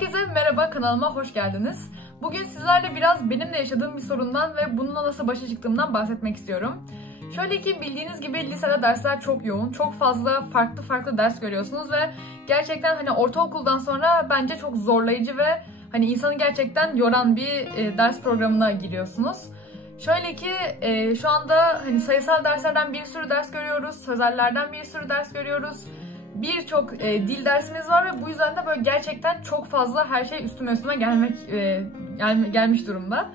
Herkese merhaba, kanalıma hoş geldiniz. Bugün sizlerle biraz benim de yaşadığım bir sorundan ve bununla nasıl başa çıktığımdan bahsetmek istiyorum. Şöyle ki bildiğiniz gibi lisede dersler çok yoğun, çok fazla farklı ders görüyorsunuz ve gerçekten hani ortaokuldan sonra bence çok zorlayıcı ve hani insanı gerçekten yoran bir ders programına giriyorsunuz. Şöyle ki şu anda hani sayısal derslerden bir sürü ders görüyoruz, sözellerden bir sürü ders görüyoruz. Birçok dil dersimiz var ve bu yüzden de böyle gerçekten çok fazla her şey üstüme gelmiş durumda.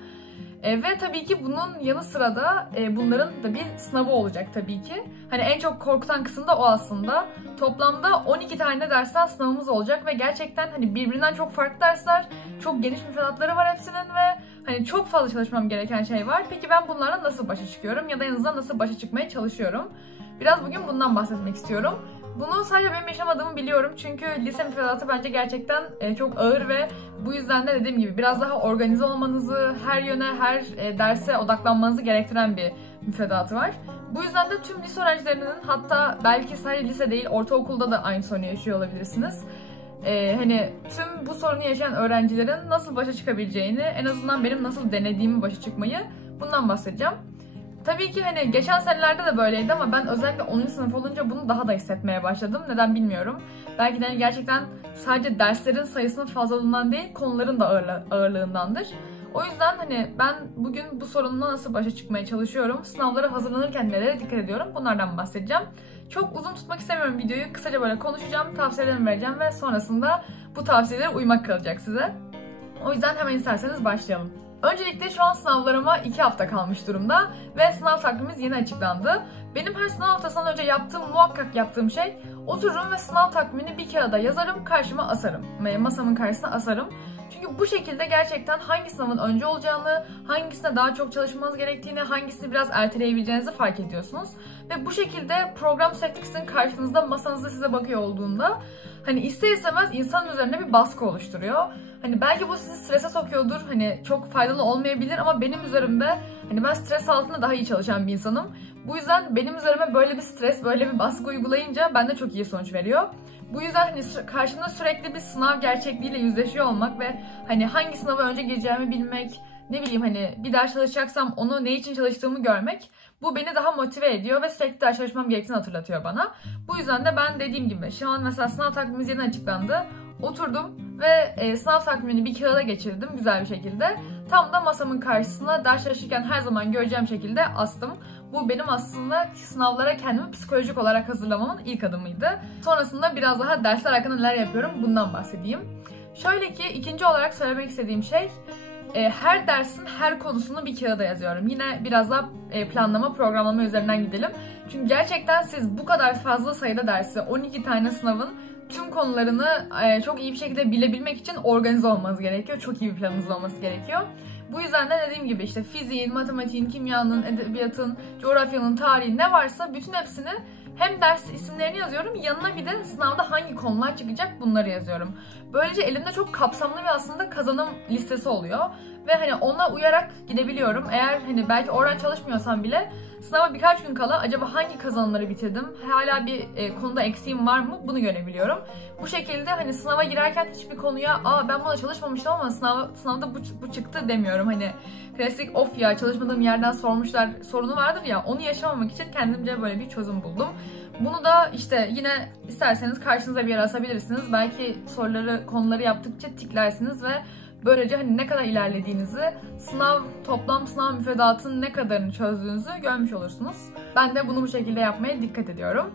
Ve tabii ki bunun yanı sıra da bunların da bir sınavı olacak tabii ki. Hani en çok korkutan kısım da o aslında. Toplamda 12 tane dersten sınavımız olacak ve gerçekten hani birbirinden çok farklı dersler, çok geniş müfredatları var hepsinin ve hani çok fazla çalışmam gereken şey var. Peki ben bunlarla nasıl başa çıkıyorum ya da en azından nasıl başa çıkmaya çalışıyorum? Biraz bugün bundan bahsetmek istiyorum. Bunu sadece benim yaşamadığımı biliyorum çünkü lise müfredatı bence gerçekten çok ağır ve bu yüzden de dediğim gibi biraz daha organize olmanızı, her yöne, her derse odaklanmanızı gerektiren bir müfredatı var. Bu yüzden de tüm lise öğrencilerinin, hatta belki sadece lise değil ortaokulda da aynı sorunu yaşıyor olabilirsiniz. Hani tüm bu sorunu yaşayan öğrencilerin nasıl başa çıkabileceğini, en azından benim nasıl denediğimi başa çıkmayı, bundan bahsedeceğim. Tabii ki hani geçen senelerde de böyleydi ama ben özellikle 10. sınıf olunca bunu daha da hissetmeye başladım. Neden bilmiyorum. Belki de gerçekten sadece derslerin sayısının fazlalığından değil, konuların da ağırlığındandır. O yüzden hani ben bugün bu sorunla nasıl başa çıkmaya çalışıyorum, sınavlara hazırlanırken nelere dikkat ediyorum, bunlardan bahsedeceğim. Çok uzun tutmak istemiyorum videoyu, kısaca böyle konuşacağım, tavsiyelerimi vereceğim ve sonrasında bu tavsiyelere uymak kalacak size. O yüzden hemen isterseniz başlayalım. Öncelikle şu an sınavlarıma 2 hafta kalmış durumda ve sınav takvimimiz yeni açıklandı. Benim her sınav haftasından önce muhakkak yaptığım şey, otururum ve sınav takvimini bir kağıda yazarım, karşıma asarım. Masamın karşısına asarım. Çünkü bu şekilde gerçekten hangi sınavın önce olacağını, hangisine daha çok çalışmanız gerektiğini, hangisini biraz erteleyebileceğinizi fark ediyorsunuz. Ve bu şekilde program sizin karşınızda, masanızda size bakıyor olduğunda hani ister istemez insanın üzerine bir baskı oluşturuyor. Hani belki bu sizi strese sokuyordur, hani çok faydalı olmayabilir ama benim üzerimde, hani ben stres altında daha iyi çalışan bir insanım. Bu yüzden benim üzerime böyle bir stres, böyle bir baskı uygulayınca bende çok iyi sonuç veriyor. Bu yüzden hani karşımda sürekli bir sınav gerçekliğiyle yüzleşiyor olmak ve hani hangi sınava önce gireceğimi bilmek, ne bileyim hani bir ders çalışacaksam onu ne için çalıştığımı görmek, bu beni daha motive ediyor ve sürekli ders çalışmam gerektiğini hatırlatıyor bana. Bu yüzden de ben dediğim gibi şu an mesela sınav takvimimiz yeni açıklandı. Oturdum ve sınav takvimini bir kağıda geçirdim güzel bir şekilde. Tam da masamın karşısına ders çalışırken her zaman göreceğim şekilde astım. Bu benim aslında sınavlara kendimi psikolojik olarak hazırlamamın ilk adımıydı. Sonrasında biraz daha dersler hakkında neler yapıyorum bundan bahsedeyim. Şöyle ki ikinci olarak söylemek istediğim şey, her dersin her konusunu bir kağıda yazıyorum. Yine biraz daha planlama, programlama üzerinden gidelim. Çünkü gerçekten siz bu kadar fazla sayıda dersi, 12 tane sınavın tüm konularını çok iyi bir şekilde bilebilmek için organize olmanız gerekiyor. Çok iyi bir planınız olması gerekiyor. Bu yüzden de dediğim gibi işte fiziğin, matematiğin, kimyanın, edebiyatın, coğrafyanın, tarihin ne varsa bütün hepsini, hem ders isimlerini yazıyorum, yanına bir de sınavda hangi konular çıkacak bunları yazıyorum. Böylece elimde çok kapsamlı ve aslında kazanım listesi oluyor. Ve hani ona uyarak gidebiliyorum. Eğer hani belki oradan çalışmıyorsam bile sınava birkaç gün kala acaba hangi kazanımları bitirdim, hala bir konuda eksiğim var mı, bunu görebiliyorum. Bu şekilde hani sınava girerken hiçbir konuya ben buna çalışmamıştım ama sınavda bu çıktı demiyorum. Hani klasik of ya çalışmadığım yerden sormuşlar sorunu vardır ya, onu yaşamamak için kendimce böyle bir çözüm buldum. Bunu da işte yine isterseniz karşınıza bir yere asabilirsiniz. Belki konuları yaptıkça tiklersiniz ve böylece hani ne kadar ilerlediğinizi, toplam sınav müfredatının ne kadarını çözdüğünüzü görmüş olursunuz. Ben de bunu bu şekilde yapmaya dikkat ediyorum.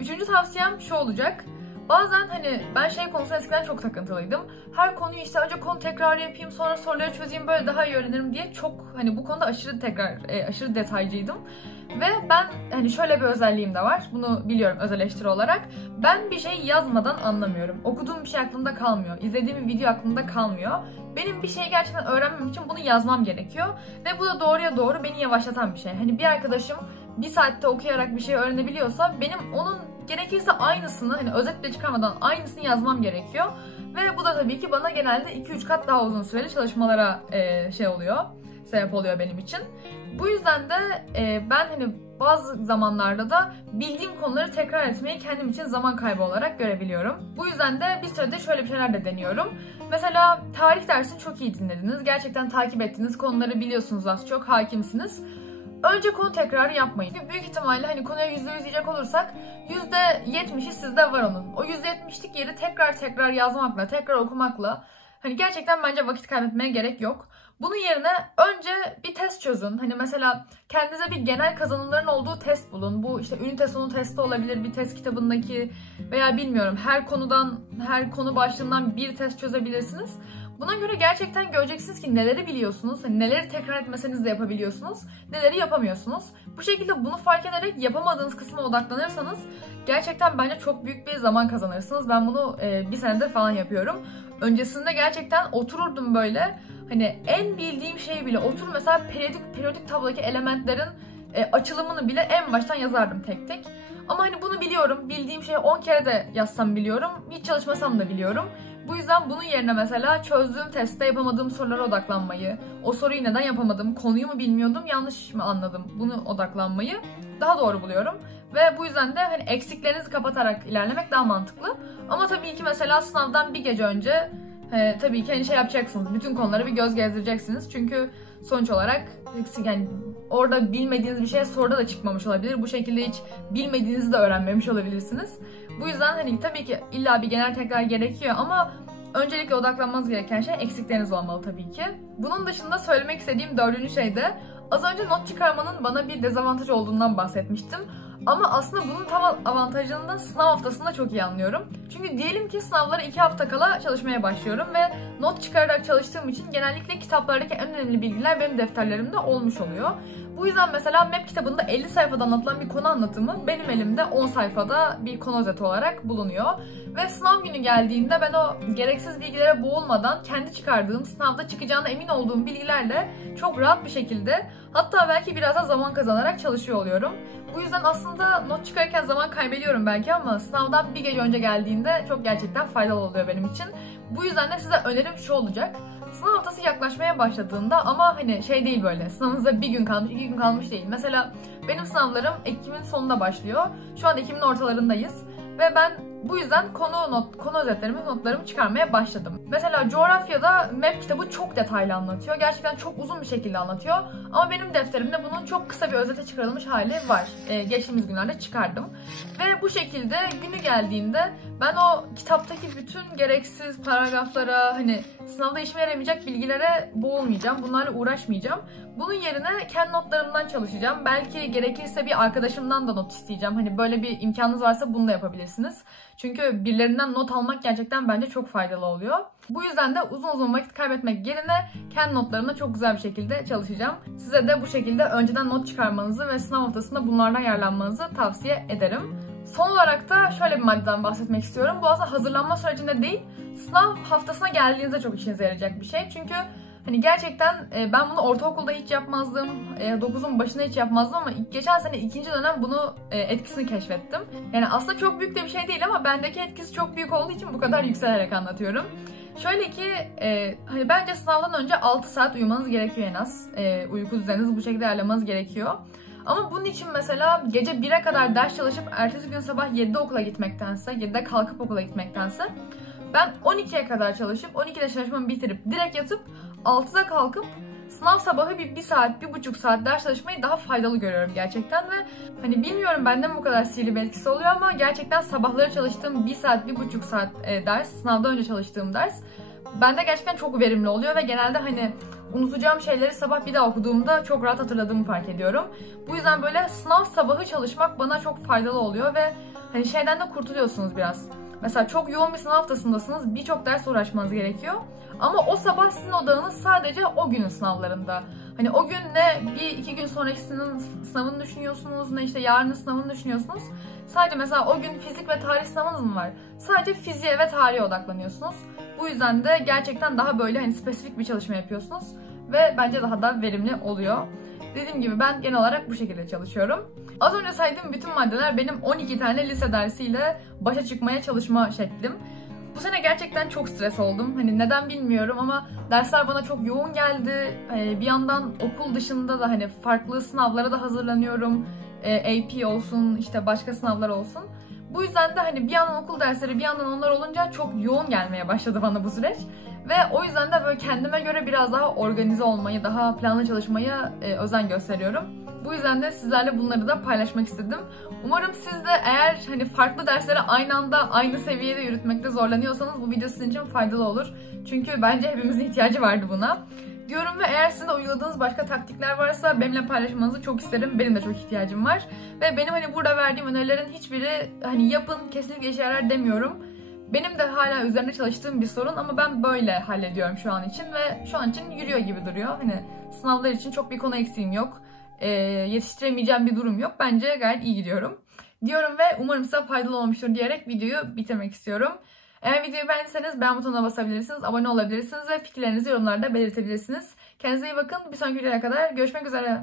Üçüncü tavsiyem şu olacak. Bazen hani ben şey konusunda eskiden çok takıntılıydım. Her konuyu işte önce konu tekrar yapayım, sonra soruları çözeyim, böyle daha iyi öğrenirim diye çok hani bu konuda aşırı detaycıydım. Ve ben hani şöyle bir özelliğim de var. Bunu biliyorum öz eleştiri olarak. Ben bir şey yazmadan anlamıyorum. Okuduğum bir şey aklımda kalmıyor. İzlediğim bir video aklımda kalmıyor. Benim bir şeyi gerçekten öğrenmem için bunu yazmam gerekiyor. Ve bu da doğruya doğru beni yavaşlatan bir şey. Hani bir arkadaşım bir saatte okuyarak bir şey öğrenebiliyorsa benim onun gerekirse aynısını, hani özet bile çıkarmadan aynısını yazmam gerekiyor. Ve bu da tabii ki bana genelde 2-3 kat daha uzun süreli çalışmalara sebep oluyor benim için. Bu yüzden de ben hani bazı zamanlarda da bildiğim konuları tekrar etmeyi kendim için zaman kaybı olarak görebiliyorum. Bu yüzden de bir süredir şöyle bir şeyler de deniyorum. Mesela tarih dersini çok iyi dinlediniz. Gerçekten takip ettiğiniz konuları biliyorsunuz, az çok hakimsiniz. Önce konu tekrarı yapmayın. Çünkü büyük ihtimalle hani konuya %100 diyecek olursak %70'i sizde var onun. O %70'lik yeri tekrar yazmakla, tekrar okumakla hani gerçekten bence vakit kaybetmeye gerek yok. Bunun yerine önce bir test çözün. Hani mesela kendinize bir genel kazanımların olduğu test bulun. Bu işte ünite sonu testi olabilir, bir test kitabındaki veya bilmiyorum her konu başlığından bir test çözebilirsiniz. Buna göre gerçekten göreceksiniz ki neleri biliyorsunuz, hani neleri tekrar etmeseniz de yapabiliyorsunuz, neleri yapamıyorsunuz. Bu şekilde bunu fark ederek yapamadığınız kısma odaklanırsanız gerçekten bence çok büyük bir zaman kazanırsınız. Ben bunu bir senedir falan yapıyorum. Öncesinde gerçekten otururdum böyle, hani en bildiğim şeyi bile mesela periyodik tablodaki elementlerin açılımını bile en baştan yazardım tek tek. Ama hani bunu biliyorum, bildiğim şeyi 10 kere de yazsam biliyorum, hiç çalışmasam da biliyorum. Bu yüzden bunun yerine mesela çözdüğüm testte yapamadığım sorulara odaklanmayı, o soruyu neden yapamadım, konuyu mu bilmiyordum, yanlış mı anladım, bunu odaklanmayı daha doğru buluyorum. Ve bu yüzden de hani eksiklerinizi kapatarak ilerlemek daha mantıklı. Ama tabii ki mesela sınavdan bir gece önce tabii ki hani şey yapacaksınız, bütün konulara bir göz gezdireceksiniz. Çünkü sonuç olarak yani orada bilmediğiniz bir şey soruda da çıkmamış olabilir. Bu şekilde hiç bilmediğinizi de öğrenmemiş olabilirsiniz. Bu yüzden hani tabii ki illa bir genel tekrar gerekiyor ama öncelikle odaklanmanız gereken şey eksikleriniz olmalı tabii ki. Bunun dışında söylemek istediğim dördüncü şey de az önce not çıkarmanın bana bir dezavantaj olduğundan bahsetmiştim. Ama aslında bunun tam avantajını da sınav haftasında çok iyi anlıyorum. Çünkü diyelim ki sınavlara 2 hafta kala çalışmaya başlıyorum ve not çıkararak çalıştığım için genellikle kitaplardaki en önemli bilgiler benim defterlerimde olmuş oluyor. Bu yüzden mesela MEP kitabında 50 sayfada anlatılan bir konu anlatımı benim elimde 10 sayfada bir konu özeti olarak bulunuyor. Ve sınav günü geldiğinde ben o gereksiz bilgilere boğulmadan kendi çıkardığım, sınavda çıkacağına emin olduğum bilgilerle çok rahat bir şekilde, hatta belki biraz da zaman kazanarak çalışıyor oluyorum. Bu yüzden aslında not çıkarırken zaman kaybediyorum belki ama sınavdan bir gece önce geldiğinde çok gerçekten faydalı oluyor benim için. Bu yüzden de size önerim şu olacak. Sınav haftası yaklaşmaya başladığında ama hani şey değil, böyle sınavınıza bir gün kalmış, 2 gün kalmış değil. Mesela benim sınavlarım Ekim'in sonunda başlıyor. Şu an Ekim'in ortalarındayız ve ben bu yüzden konu özetlerimi, notlarımı çıkarmaya başladım. Mesela coğrafyada MEP kitabı çok detaylı anlatıyor. Gerçekten çok uzun bir şekilde anlatıyor. Ama benim defterimde bunun çok kısa bir özete çıkarılmış hali var. Geçtiğimiz günlerde çıkardım. Ve bu şekilde günü geldiğinde ben o kitaptaki bütün gereksiz paragraflara, hani sınavda işime yaramayacak bilgilere boğulmayacağım. Bunlarla uğraşmayacağım. Bunun yerine kendi notlarımdan çalışacağım. Belki gerekirse bir arkadaşımdan da not isteyeceğim. Hani böyle bir imkanınız varsa bunu da yapabilirsiniz. Çünkü birilerinden not almak gerçekten bence çok faydalı oluyor. Bu yüzden de uzun vakit kaybetmek yerine kendi notlarımla çok güzel bir şekilde çalışacağım. Size de bu şekilde önceden not çıkarmanızı ve sınav haftasında bunlardan yararlanmanızı tavsiye ederim. Son olarak da şöyle bir maddeden bahsetmek istiyorum. Bu aslında hazırlanma sürecinde değil, sınav haftasına geldiğinizde çok işinize yarayacak bir şey. Çünkü hani gerçekten ben bunu ortaokulda hiç yapmazdım, 9'un başında hiç yapmazdım ama geçen sene 2. dönem bunu etkisini keşfettim. Yani aslında çok büyük de bir şey değil ama bendeki etkisi çok büyük olduğu için bu kadar yükselerek anlatıyorum. Şöyle ki hani bence sınavdan önce 6 saat uyumanız gerekiyor en az. Uyku düzeninizi bu şekilde ayarlamanız gerekiyor. Ama bunun için mesela gece 1'e kadar ders çalışıp ertesi gün sabah 7'de okula gitmektense, 7'de kalkıp okula gitmektense ben 12'ye kadar çalışıp 12'de çalışmamı bitirip direkt yatıp 6'da kalkıp sınav sabahı bir saat, 1,5 saat ders çalışmayı daha faydalı görüyorum gerçekten ve hani bilmiyorum bende mi bu kadar sihirli bir etkisi oluyor ama gerçekten sabahları çalıştığım 1 saat, 1,5 saat ders, sınavdan önce çalıştığım ders bende gerçekten çok verimli oluyor ve genelde hani unutacağım şeyleri sabah bir daha okuduğumda çok rahat hatırladığımı fark ediyorum. Bu yüzden böyle sınav sabahı çalışmak bana çok faydalı oluyor ve hani şeyden de kurtuluyorsunuz biraz. Mesela çok yoğun bir sınav haftasındasınız, birçok ders uğraşmanız gerekiyor. Ama o sabah sizin odağınız sadece o günün sınavlarında. Hani o gün ne 1-2 gün sonraki sınavını düşünüyorsunuz, ne işte yarının sınavını düşünüyorsunuz. Sadece mesela o gün fizik ve tarih sınavınız mı var? Sadece fiziğe ve tarihe odaklanıyorsunuz. Bu yüzden de gerçekten daha böyle hani spesifik bir çalışma yapıyorsunuz. Ve bence daha da verimli oluyor. Dediğim gibi ben genel olarak bu şekilde çalışıyorum. Az önce saydığım bütün maddeler benim 12 tane lise dersiyle başa çıkmaya çalışma şeklim. Bu sene gerçekten çok stres oldum. Hani neden bilmiyorum ama dersler bana çok yoğun geldi. Bir yandan okul dışında da hani farklı sınavlara da hazırlanıyorum. AP olsun, işte başka sınavlar olsun. Bu yüzden de hani bir yandan okul dersleri, bir yandan onlar olunca çok yoğun gelmeye başladı bana bu süreç. Ve o yüzden de böyle kendime göre biraz daha organize olmayı, daha planlı çalışmaya özen gösteriyorum. Bu yüzden de sizlerle bunları da paylaşmak istedim. Umarım siz de eğer hani farklı dersleri aynı anda aynı seviyede yürütmekte zorlanıyorsanız bu video sizin için faydalı olur. Çünkü bence hepimizin ihtiyacı vardı buna. Diyorum ve eğer sizin de uyguladığınız başka taktikler varsa benimle paylaşmanızı çok isterim. Benim de çok ihtiyacım var. Ve benim hani burada verdiğim önerilerin hiçbiri hani yapın kesinlikle işe yarar demiyorum. Benim de hala üzerine çalıştığım bir sorun ama ben böyle hallediyorum şu an için ve şu an için yürüyor gibi duruyor. Hani sınavlar için çok bir konu eksiğim yok. Yetiştiremeyeceğim bir durum yok. Bence gayet iyi gidiyorum. Diyorum ve umarım size faydalı olmuştur diyerek videoyu bitirmek istiyorum. Eğer videoyu beğendiyseniz beğen butonuna basabilirsiniz, abone olabilirsiniz ve fikirlerinizi yorumlarda belirtebilirsiniz. Kendinize iyi bakın. Bir sonraki videoya kadar görüşmek üzere.